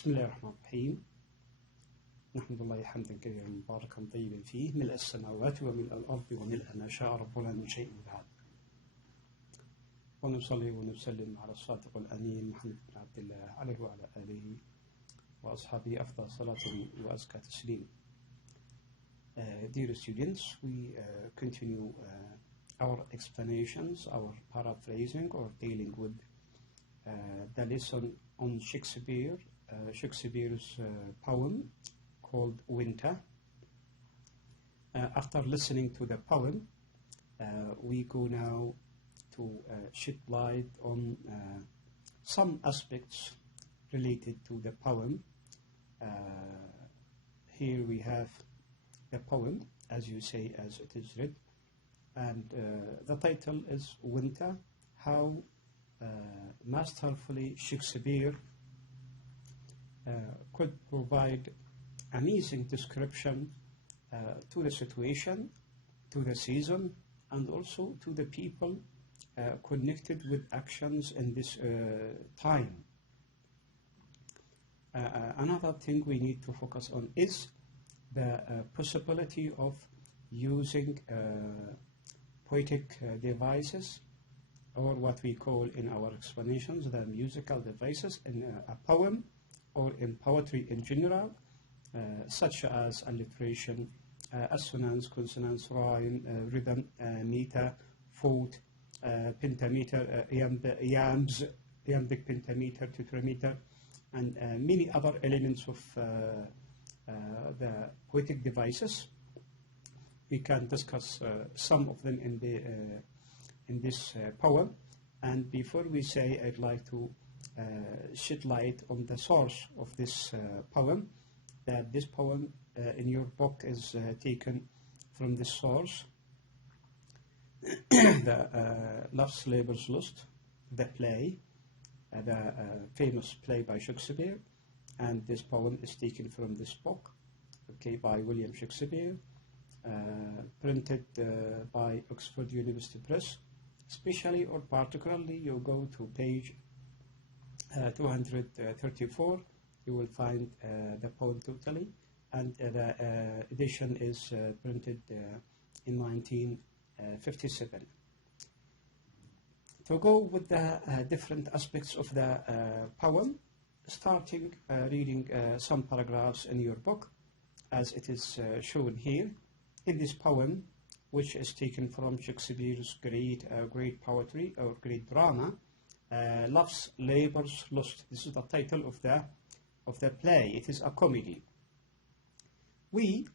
بسم الله الرحمن الرحيم. نحمد الله حمدا كثيرا مباركا طيبا فيه ملء السماوات وملء الأرض وملء ما شاء ربنا من شيء بعد. ونصلي ونسلم على الصادق الأمين محمد بن عبد الله عليه وعلى آله وأصحابه أفضل صلاة وأزكى تسليم. Dear students, we continue our explanations, our paraphrasing or dealing with the lesson on Shakespeare, Shakespeare's poem called Winter. After listening to the poem, we go now to shed light on some aspects related to the poem. Here we have the poem, as you say, as it is read, and the title is Winter. How masterfully Shakespeare could provide amazing description to the situation, to the season, and also to the people connected with actions in this time. Another thing we need to focus on is the possibility of using poetic devices, or what we call in our explanations the musical devices in a poem or in poetry in general, such as alliteration, assonance, consonance, rhyme, rhythm, meter, foot, pentameter, iambic pentameter, tetrameter, and many other elements of the poetic devices. We can discuss some of them in this poem. And before we say, I'd like to shed light on the source of this poem. That this poem in your book is taken from this source, the Love's Labour's Lost, the play, the famous play by Shakespeare, and this poem is taken from this book, okay, by William Shakespeare, printed by Oxford University Press. Especially or particularly, you go to page 234, you will find the poem totally, and the edition is printed in 1957. To go with the different aspects of the poem, starting reading some paragraphs in your book, as it is shown here. In this poem, which is taken from Shakespeare's great poetry or great drama, Love's Labour's Lost. This is the title of the play. It is a comedy. We,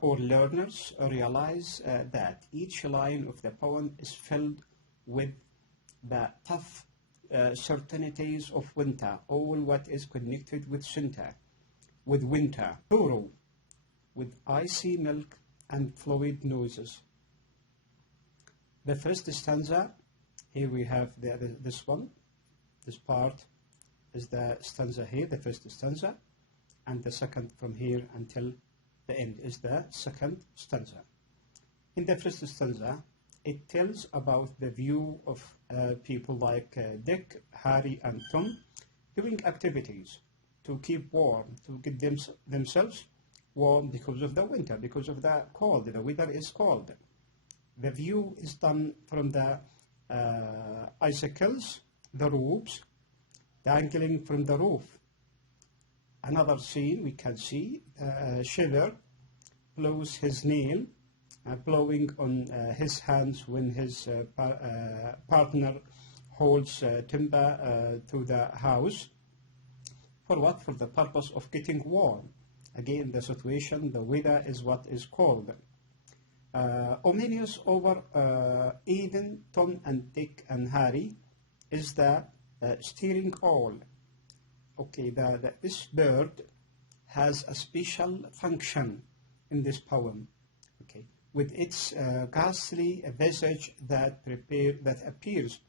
or learners, realize that each line of the poem is filled with the tough certainties of winter, all what is connected with winter, thorough, with icy milk and fluid noises. The first stanza, here we have this one, this part is the stanza here, the first stanza, and the second from here until the end is the second stanza. In the first stanza, it tells about the view of people like Dick, Harry, and Tom doing activities to keep warm, to get themselves warm because of the winter, because of the cold. The weather is cold. The view is done from the icicles, the ropes, dangling from the roof. Another scene we can see, Shiver blows his nail, blowing on his hands when his partner holds timber to the house. For what? For the purpose of getting warm. Again, the situation, the weather is what is called. Ominous over even Tom and Dick and Harry is the steering owl. Okay, this bird has a special function in this poem. Okay, with its ghastly visage that appears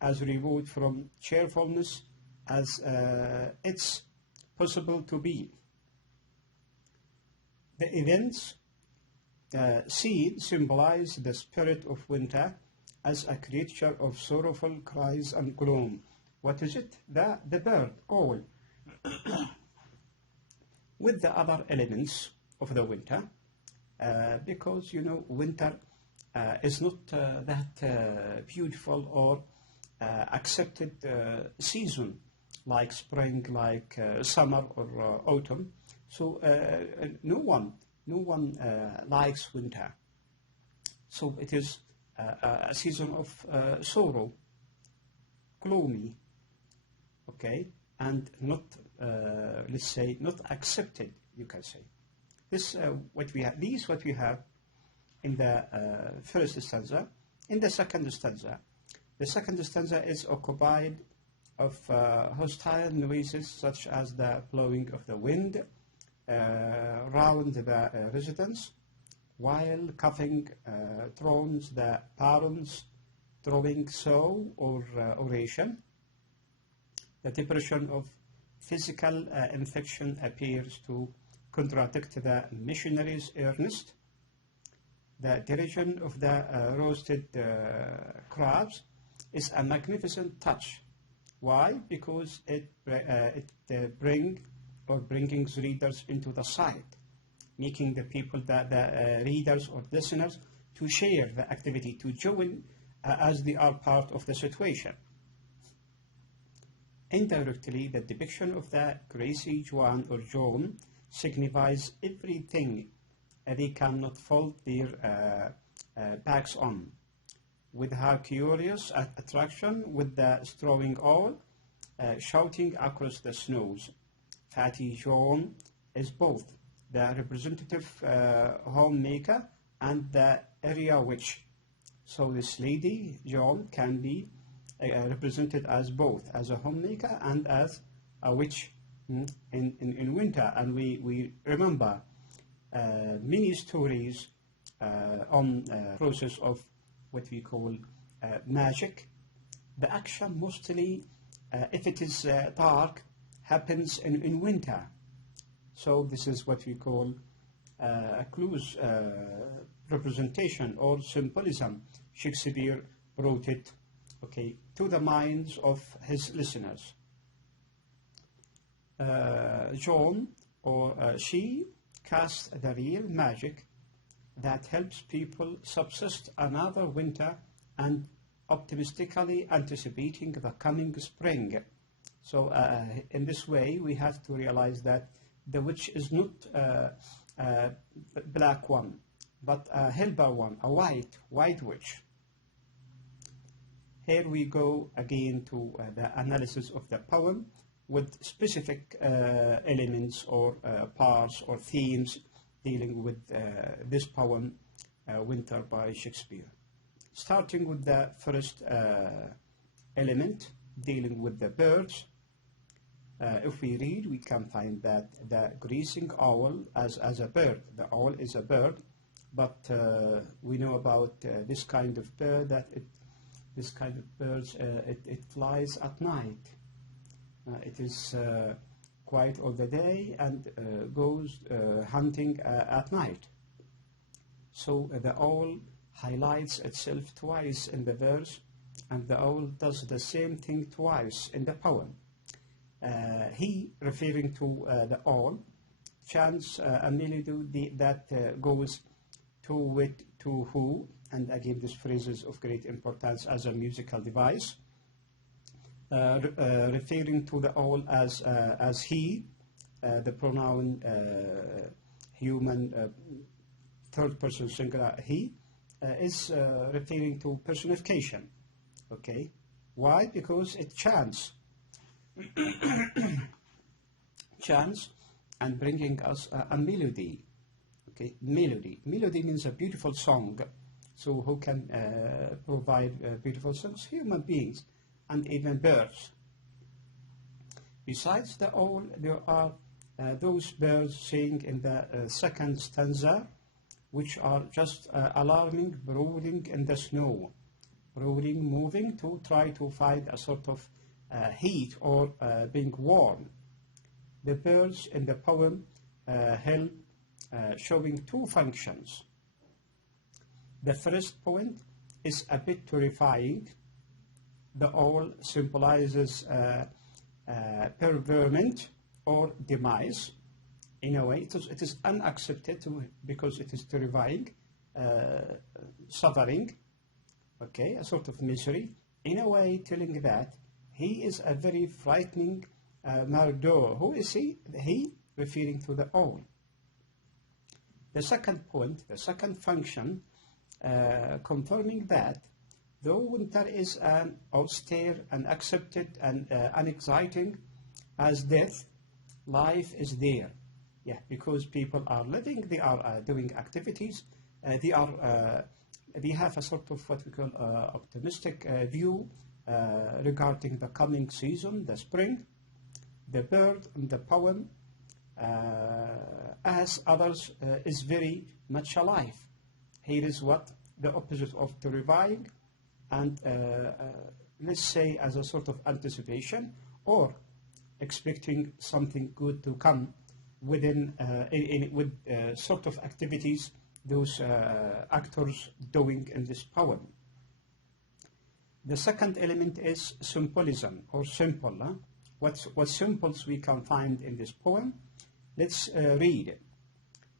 as remote from cheerfulness as it's possible to be. The events seen symbolize the spirit of winter as a creature of sorrowful cries and gloom. What is it? The bird, owl. with the other elements of the winter, because winter is not that beautiful or accepted season like spring, like summer or autumn. So no one likes winter. So it is a season of sorrow, gloomy, okay, and not, let's say, not accepted, you can say. This what we have. These what we have in the first stanza. In the second stanza, is occupied of hostile noises such as the blowing of the wind round the residence, while coughing drones the parents drawing sow or oration. The depression of physical infection appears to contradict the missionary's earnest. The derision of the roasted crabs is a magnificent touch. Why? Because it bringing readers into the sight, making the people, the readers or listeners, to share the activity, to join as they are part of the situation. Indirectly, the depiction of the Gracie Joan or Joan signifies everything they cannot fold their backs on, with her curious attraction with the strolling owl shouting across the snows. Fatty Joan is both the representative homemaker and the area witch. So this lady Joan can be represented as both, as a homemaker and as a witch in winter. And we remember many stories on process of what we call magic. The action mostly, if it is dark, happens in winter. So this is what we call a close representation or symbolism. Shakespeare brought it, okay, to the minds of his listeners. Joan, or she, casts the real magic that helps people subsist another winter and optimistically anticipating the coming spring. So in this way, we have to realize that the witch is not a black one, but a helper one, a white witch. Here we go again to the analysis of the poem with specific elements or parts or themes dealing with this poem, Winter by Shakespeare. Starting with the first element, dealing with the birds. If we read, we can find that the greasing owl as a bird. The owl is a bird, but we know about this kind of bird that this kind of birds, it flies at night. It is quiet all the day and goes hunting at night. So the owl highlights itself twice in the verse, and the owl does the same thing twice in the poem. He, referring to the owl, chants a melody that goes to wit, to who, and again this phrase is of great importance as a musical device. Referring to the owl as he, the pronoun human third person singular he, is referring to personification. Okay, why? Because it chants, chants, and bringing us a melody. Okay, melody. Melody means a beautiful song. So who can provide beautiful songs? Human beings. And even birds. Besides the owl, there are those birds sing in the second stanza, which are just alarming, brooding in the snow, brooding, moving to try to find a sort of heat or being warm. The birds in the poem help showing two functions. The first point is a bit terrifying. The owl symbolizes perverment, or demise. In a way, it is unaccepted because it is terrifying, suffering, okay, a sort of misery. In a way, telling that he is a very frightening murderer. Who is he? He, referring to the owl. The second point, the second function, confirming that though winter is an austere and accepted and unexciting as death, life is there. Yeah, because people are living, they are doing activities, they have a sort of what we call optimistic view regarding the coming season, the spring. The bird in the poem, as others, is very much alive. Here is what the opposite of terrifying, and let's say as a sort of anticipation or expecting something good to come within with sort of activities those actors doing in this poem. The second element is symbolism or simple. What symbols we can find in this poem? Let's read it.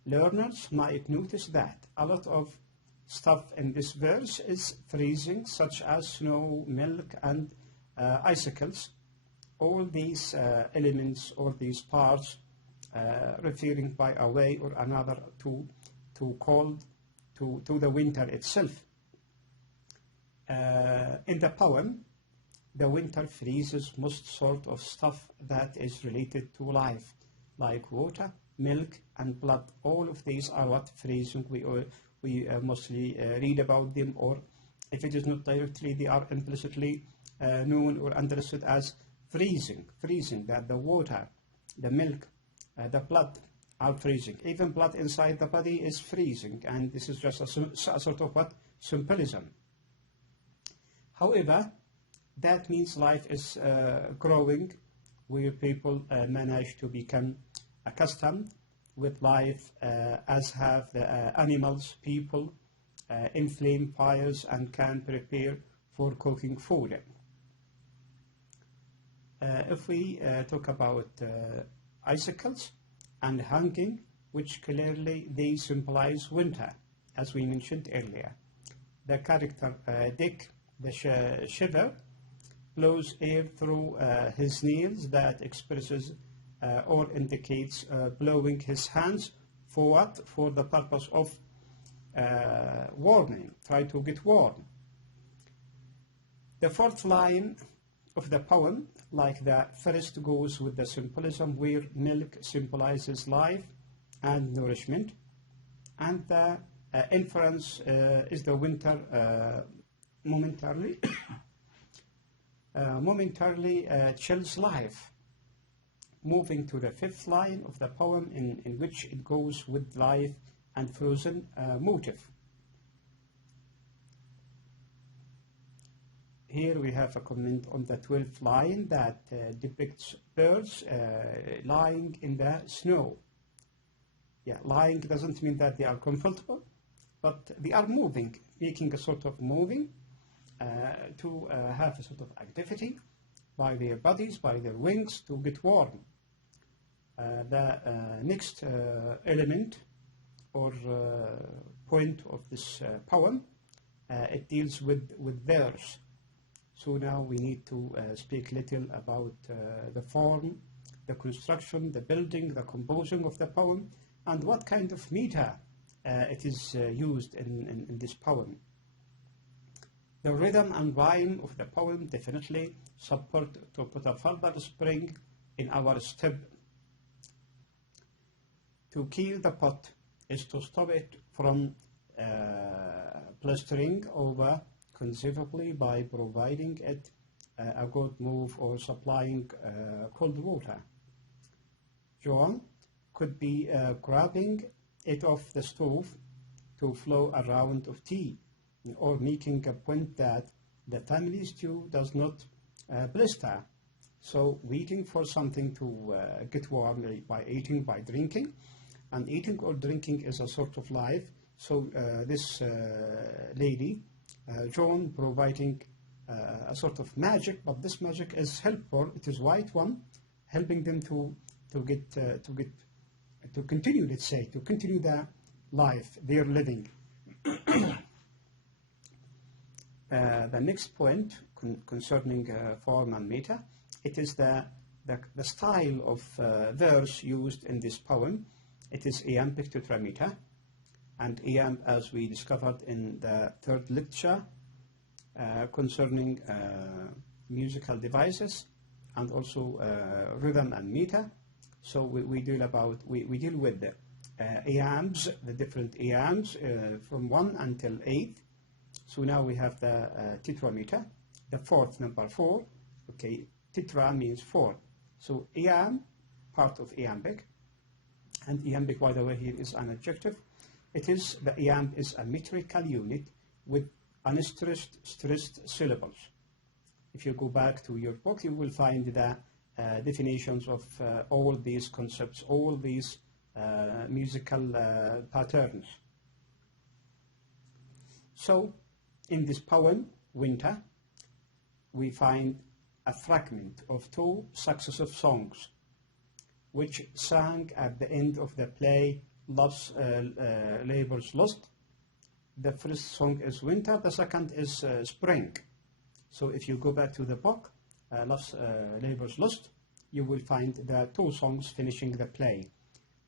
Learners might notice that a lot of stuff in this verse is freezing, such as snow, milk, and icicles. All these elements or these parts referring by a way or another to cold, to the winter itself. In the poem, the winter freezes most sort of stuff that is related to life, like water, milk, and blood. All of these are what freezing. We mostly read about them, or if it is not directly, they are implicitly known or understood as freezing. Freezing, that the water, the milk, the blood are freezing. Even blood inside the body is freezing, and this is just a sort of what? Symbolism. However, that means life is growing, where people manage to become accustomed with life, as have the animals, people, inflame fires and can prepare for cooking food. If we talk about icicles and hanging, which clearly they symbolize winter, as we mentioned earlier. The character Dick, the shiver, blows air through his nails that expresses or indicates blowing his hands for what? For the purpose of warming, try to get warm. The fourth line of the poem, like the first, goes with the symbolism where milk symbolizes life and nourishment, and the inference is the winter momentarily chills life. Moving to the fifth line of the poem, in which it goes with life and frozen motif. Here we have a comment on the 12th line that depicts birds lying in the snow. Yeah, lying doesn't mean that they are comfortable, but they are moving, making a sort of moving to have a sort of activity by their bodies, by their wings, to get warm. The next element or point of this poem, it deals with theirs. So now we need to speak little about the form, the construction, the building, the composing of the poem, and what kind of meter it is used in this poem. The rhythm and rhyme of the poem definitely support to put a further spring in our step. To kill the pot is to stop it from blistering over conceivably by providing it a good move or supplying cold water. John could be grabbing it off the stove to flow a round of tea, or making a point that the family stew does not blister. So waiting for something to get warm by eating, by drinking. And eating or drinking is a sort of life. So this lady, Joan, providing a sort of magic, but this magic is helpful. It is white one, helping them to to continue, let's say, to continue the life they're living. The next point concerning form and meter, it is the style of verse used in this poem. It is iambic tetrameter, and iamb, as we discovered in the third lecture concerning musical devices and also rhythm and meter. So we deal with the iambs, the different iambs from 1 until 8. So now we have the tetrameter, the fourth, number 4. Okay, tetra means 4. So iamb, part of iambic, and iambic, by the way, here is an adjective. The iamb is a metrical unit with unstressed, stressed syllables. If you go back to your book, you will find the definitions of all these concepts, all these musical patterns. So, in this poem, Winter, we find a fragment of 2 successive songs, which sang at the end of the play, Love's Labour's Lost. The first song is Winter, the second is Spring. So if you go back to the book, Love's Labour's Lost, you will find the 2 songs finishing the play.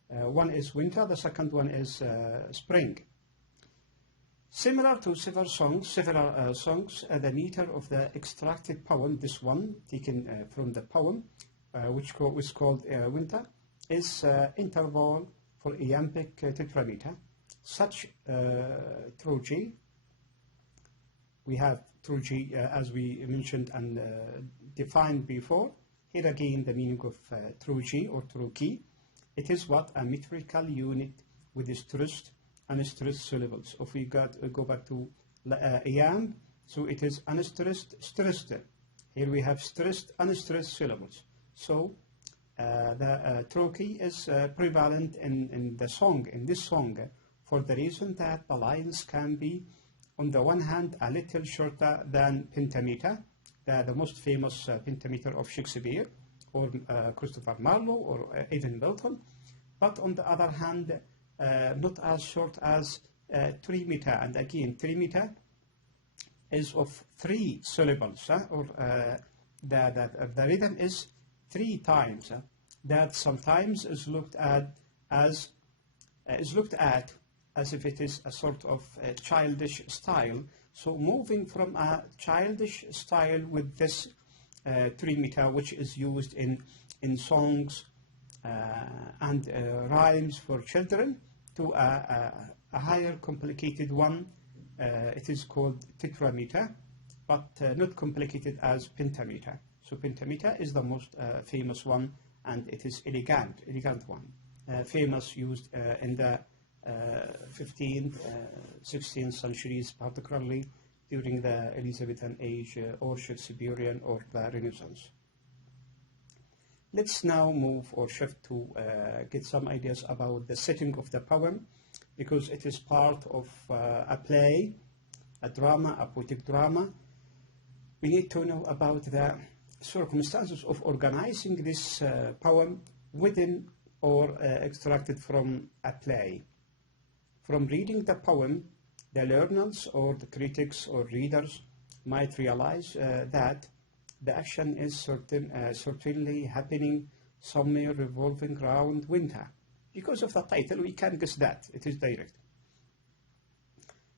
One is Winter, the second one is Spring. Similar to several songs, the meter of the extracted poem, this one taken from the poem, which was called Winter, is interval for iambic tetrameter. Such through G, we have through G as we mentioned and defined before. Here again the meaning of through G or through key. It is what? A metrical unit with stressed, unstressed syllables. If we go back to iamb, so it is unstressed, stressed. Here we have stressed, unstressed syllables. So the through key is prevalent in the song, in this song, for the reason that the lines can be, on the one hand, a little shorter than pentameter, the most famous pentameter of Shakespeare, or Christopher Marlowe, or even Milton, but on the other hand, not as short as 3 meter. And again, 3 meter is of 3 syllables, or the rhythm is 3 times. That sometimes is looked at as if it is a sort of a childish style. So moving from a childish style with this 3 meter, which is used in songs and rhymes for children, to a higher complicated one. It is called tetrameter, but not complicated as pentameter. So pentameter is the most famous one, and it is elegant one, famous, used in the 15th, 16th centuries, particularly during the Elizabethan age or Shakespearean or the Renaissance. Let's now move or shift to get some ideas about the setting of the poem, because it is part of a play, a drama, a poetic drama. We need to know about the circumstances of organizing this poem within or extracted from a play. From reading the poem, the learners or the critics or readers might realize that the action is certainly happening somewhere revolving around winter. Because of the title, we can guess that it is direct.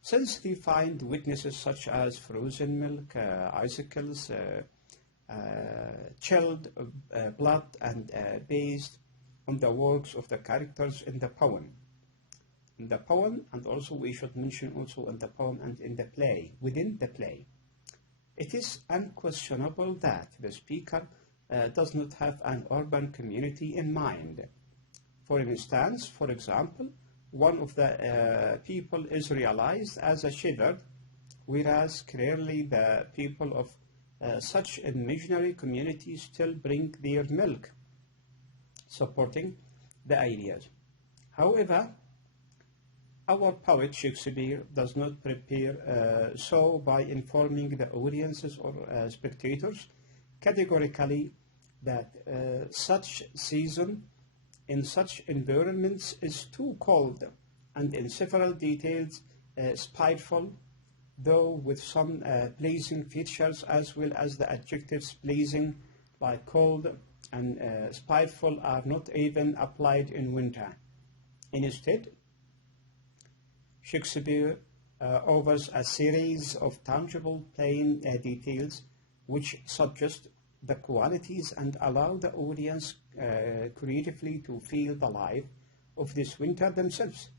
Since they find witnesses such as frozen milk, icicles, chilled blood, and based on the works of the characters in the poem. In the poem, and also we should mention also in the poem and in the play, within the play, it is unquestionable that the speaker does not have an urban community in mind. For instance, for example, one of the people is realized as a shepherd, whereas clearly the people of such imaginary communities still bring their milk, supporting the ideas. However, our poet Shakespeare does not prepare so by informing the audiences or spectators categorically that such season in such environments is too cold, and in several details spiteful, though with some pleasing features, as well as the adjectives pleasing, like cold and spiteful, are not even applied in winter. Instead, Shakespeare offers a series of tangible, plain details which suggest the qualities and allow the audience creatively to feel the life of this winter themselves.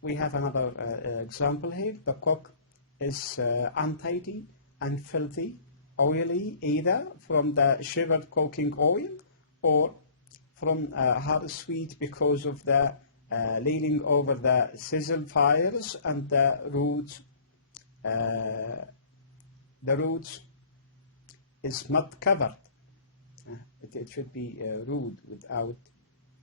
We have another example here. The cook is untidy and filthy, oily, either from the shivered cooking oil or from her sweat because of the leaning over the sizzle fires and the roots. The roots is mud covered. It should be rude without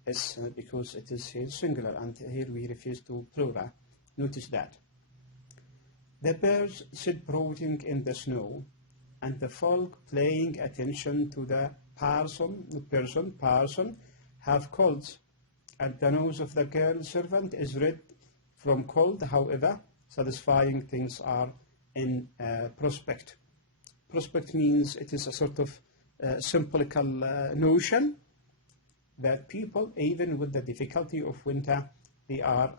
S because it is here singular, and here we refuse to plural. Notice that. The birds sit brooding in the snow, and the folk paying attention to the parson have colds, and the nose of the girl servant is red from cold. However, satisfying things are in prospect. Prospect means it is a sort of symbolical notion that people, even with the difficulty of winter, they are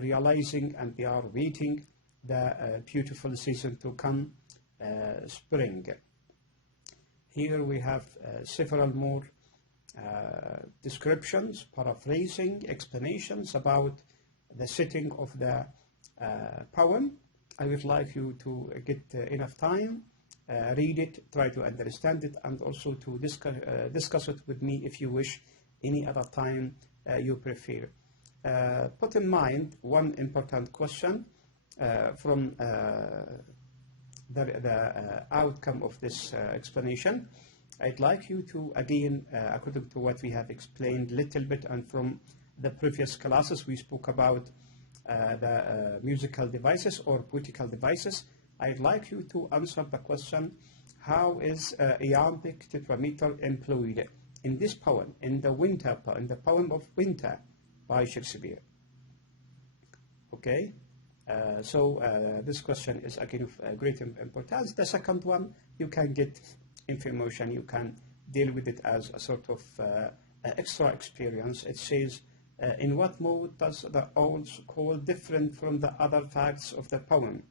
realizing and they are waiting the beautiful season to come, spring. Here we have several more descriptions, paraphrasing, explanations about the setting of the poem. I would like you to get enough time, read it, try to understand it, and also to discuss it with me if you wish, any other time you prefer. Put in mind one important question from the outcome of this explanation. I'd like you to, again, according to what we have explained a little bit, and from the previous classes we spoke about the musical devices or poetical devices, I'd like you to answer the question, how is iambic tetrameter employed in this poem, in the poem of Winter by Shakespeare? Okay, so this question is again of great importance. The second one, you can get information, you can deal with it as a sort of extra experience. It says, in what mode does the odes call different from the other facts of the poem?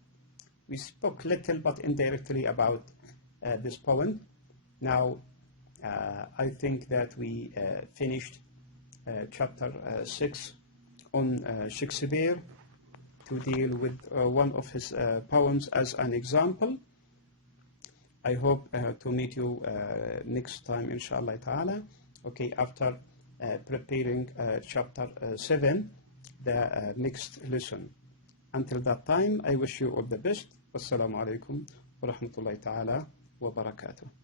We spoke little but indirectly about this poem. Now, I think that we finished chapter 6 on Shakespeare, to deal with one of his poems as an example. I hope to meet you next time, inshallah ta'ala. Okay, after preparing chapter 7, the next lesson. Until that time, I wish you all the best. Wassalamu alaikum wa rahmatullahi ta'ala wa barakatuh.